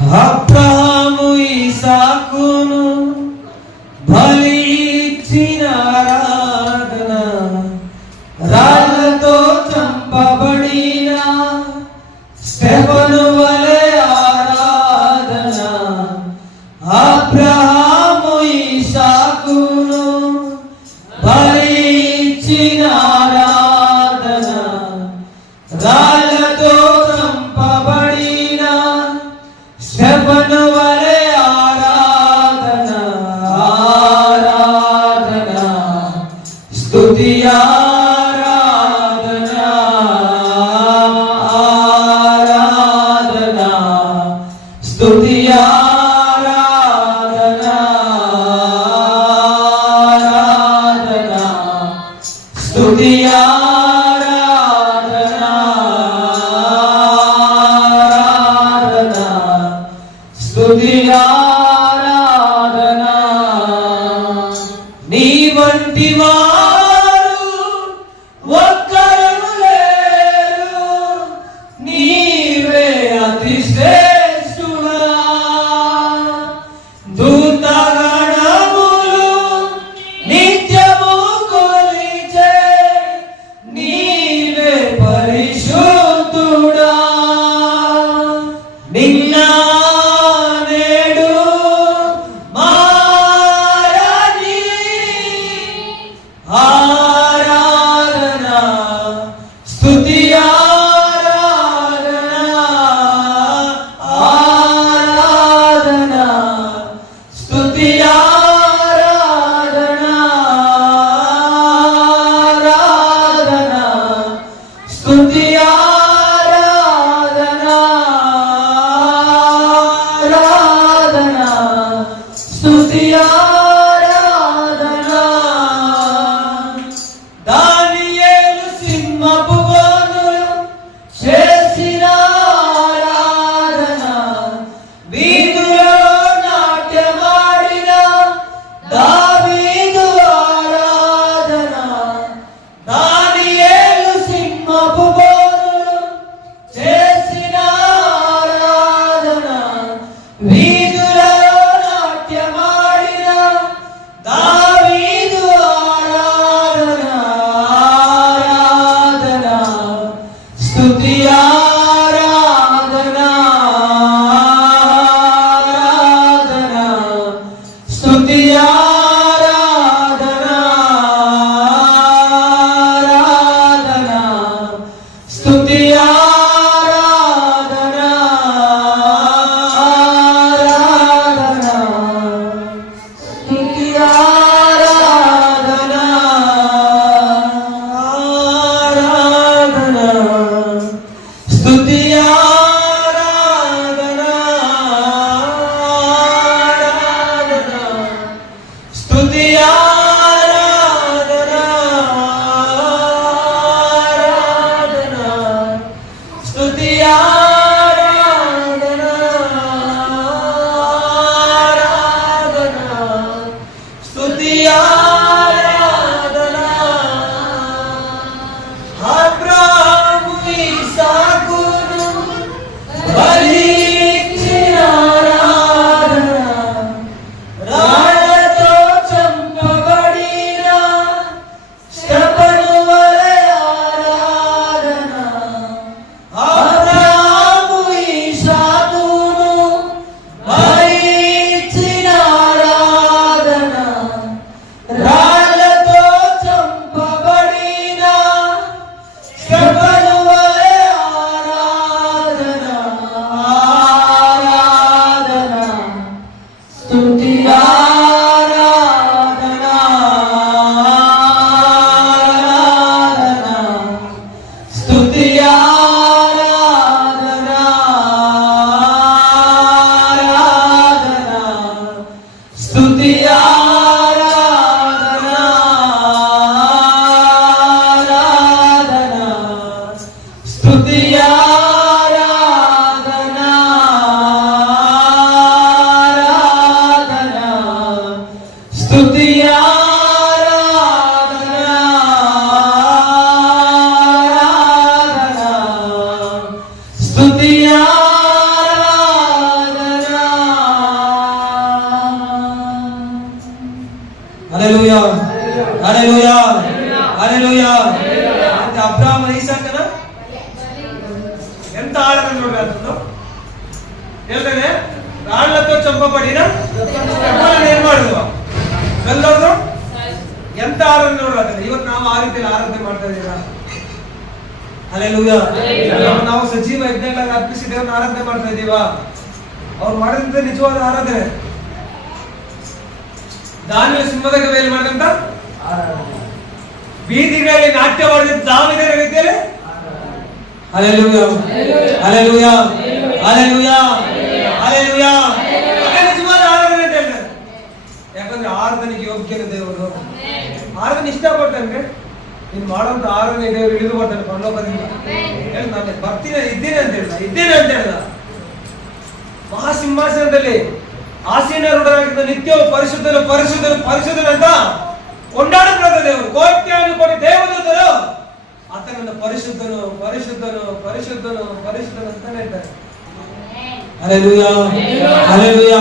అబ్రహాము ఇస్సాకును బలి ఇచ్చిన ఆరాధన, రాళ్ళతో చంపబడిన స్టెఫను వలె ఆరాధన. అబ్రహాము ఇస్సాకును బలి ఇచ్చిన ఆరాధన, రాళ్ళతో చంపబడిన స్టెఫను వలె ఆరాధన. ఆరాధన స్తుతి ఆరాధన, ఆరాధన స్తుతి ఆరాధన, ఆరాధన స్తుతి ఆరాధన, ఆరాధన స్తుతి ఆరాధన. నీ వంటి వారు ఒక్కరు లేరు, నీవే అతి శ్రేష్ఠుడా. దూతగణములు నిత్యము కొలిచే నీవే పరిశుద్ధుడా. నిన్న నేడు మారని ఆరాధన స్తుతి ఆరాధన, హల్లెలూయా హల్లెలూయా హల్లెలూయా. అంటే అబ్రహాము ఇసాకన ఎంత ఆదరణ చూడగలుగుతుందో ಹೇಳ್ತೇನೆ. ರಾళ్లతో ಚಂಪಬಡಿನ ನಿರ್ಮಾಡುವ ಎಲ್ಲರೂ ಎಂತ ಆರಾಧನೆ ನೋಡ್ತಾರೆ. ಇವತ್ತು ನಾವು ಆ ರೀತಿಯಲ್ಲಿ ಆರಾಧನೆ ಮಾಡ್ತಾ ಇದ್ದೀರಾ? ಹಲ್ಲೆಲೂಯಾ. ನಾವು ಸಜೀವ ಯಜ್ಞಗಳಾಗಿ ಅರ್ಪಿಸಿ ದೇವರನ್ನ ಆರಾಧನೆ ಮಾಡ್ತಾ ಇದ್ದೀವಾ? ಅವ್ರು ಮಾಡಿದಂತ ನಿಜವಾದ ಆರಾಧನೆ. ದಾನಿಯೇಲ ಸಿಂಹದ ಗವಿಯಲ್ಲಿ ಮಾಡಿದಂತ ಬೀದಿಗಳಲ್ಲಿ ನಾಟ್ಯ ಮಾಡಿದ ದಾವಿದನ ರೀತಿಯಲ್ಲಿ ಹಲ್ಲೆಲೂಯಾ ಹಲ್ಲೆಲೂಯಾ ಹಲ್ಲೆಲೂಯಾ ಹಲ್ಲೆಲೂಯಾ. ಅದೇ ನಿಜವಾದ ಆರಾಧನೆ ಅಂತ ಹೇಳ್ತಾರೆ. ಯಾಕಂದ್ರೆ ಆರಾಧನೆಗೆ ಯೋಗ್ಯನ ದೇವರು. ಆರಾಧನೆ ಇಷ್ಟಪಡ್ತಾನೆ. ನೀನ್ ಮಾಡೋಂತ ಆರಾಧನೆ ದೇವರು ಇಳಿದು ಬರ್ತಾನೆ ಪರಲೋಕದಿಂದ. ಹೇಳಿ ನಾನು ಬರ್ತೀನಿ ಇದ್ದೇನೆ ಅಂತ ಹೇಳ್ದ, ಇದ್ದೇನೆ ಅಂತ ಹೇಳ್ದ. ಮಹಾಸಿಂಹಾಸನದಲ್ಲಿ ಆಸೀನರೂಢರಾಗಿದ್ದ ನಿತ್ಯವೂ ಪರಿಶುದ್ಧನು ಪರಿಶುದ್ಧನು ಪರಿಶುದ್ಧನು ಅಂತ ಕೊಂಡಾಡಲ್ಪಡ್ತ ದೇವರು. ಕೋಟ್ಯಾನುಕೋಟಿ ದೇವದೂತರು ಆತನನ್ನು ಪರಿಶುದ್ಧನು ಪರಿಶುದ್ಧನು ಪರಿಶುದ್ಧನು ಪರಿಶುದ್ಧನು ಅಂತಾನೆ ಹೇಳ್ತಾರೆ. Hallelujah hallelujah.